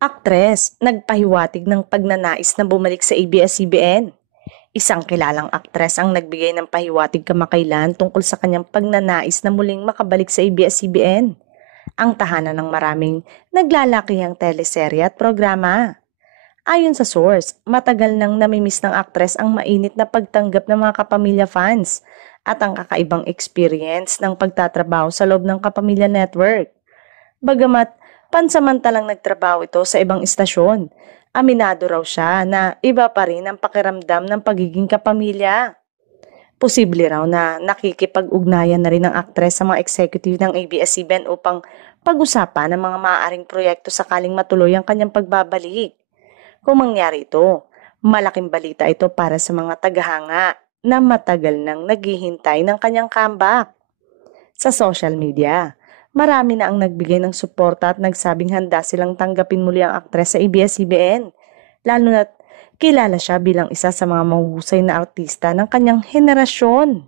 Aktres, nagpahiwatig ng pagnanais na bumalik sa ABS-CBN. Isang kilalang aktres ang nagbigay ng pahiwatig kamakailan tungkol sa kanyang pagnanais na muling makabalik sa ABS-CBN, ang tahanan ng maraming naglalakihang teleserye at programa. Ayon sa source, matagal nang namimiss ng aktres ang mainit na pagtanggap ng mga kapamilya fans at ang kakaibang experience ng pagtatrabaho sa loob ng Kapamilya Network. Bagamat pansamantalang nagtrabaho ito sa ibang istasyon, aminado raw siya na iba pa rin ang pakiramdam ng pagiging kapamilya. Posible raw na nakikipag-ugnayan na rin ng aktres sa mga executive ng ABS-CBN upang pag-usapan ang mga maaaring proyekto sakaling matuloy ang kanyang pagbabalik. Kung mangyari ito, malaking balita ito para sa mga tagahanga na matagal nang naghihintay ng kanyang comeback. Sa social media, marami na ang nagbigay ng suporta at nagsabing handa silang tanggapin muli ang aktres sa ABS-CBN, lalo na't kilala siya bilang isa sa mga mahuhusay na artista ng kanyang henerasyon.